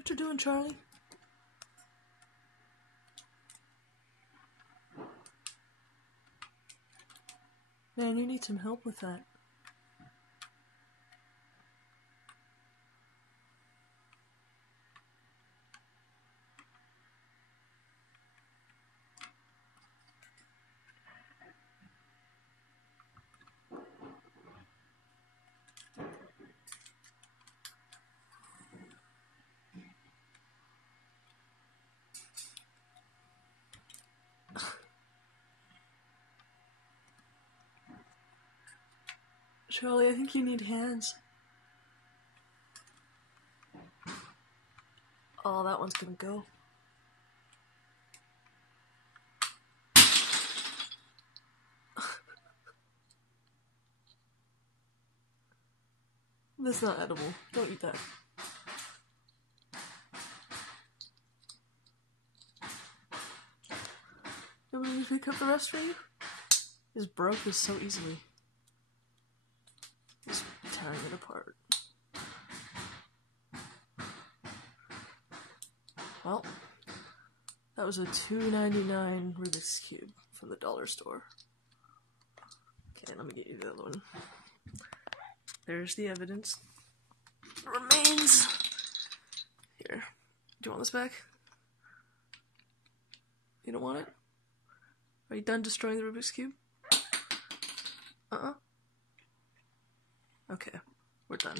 What you doing, Charlie? Man, you need some help with that. Charlie, I think you need hands. Oh, that one's gonna go. That's not edible. Don't eat that. You want me to pick up the rest for you? This broke this so easily. Just tearing it apart. Well, that was a $2.99 Rubik's Cube from the dollar store. Okay, let me get you the other one. There's the evidence. Remains. Here. Do you want this back? You don't want it? Are you done destroying the Rubik's Cube? Okay, we're done.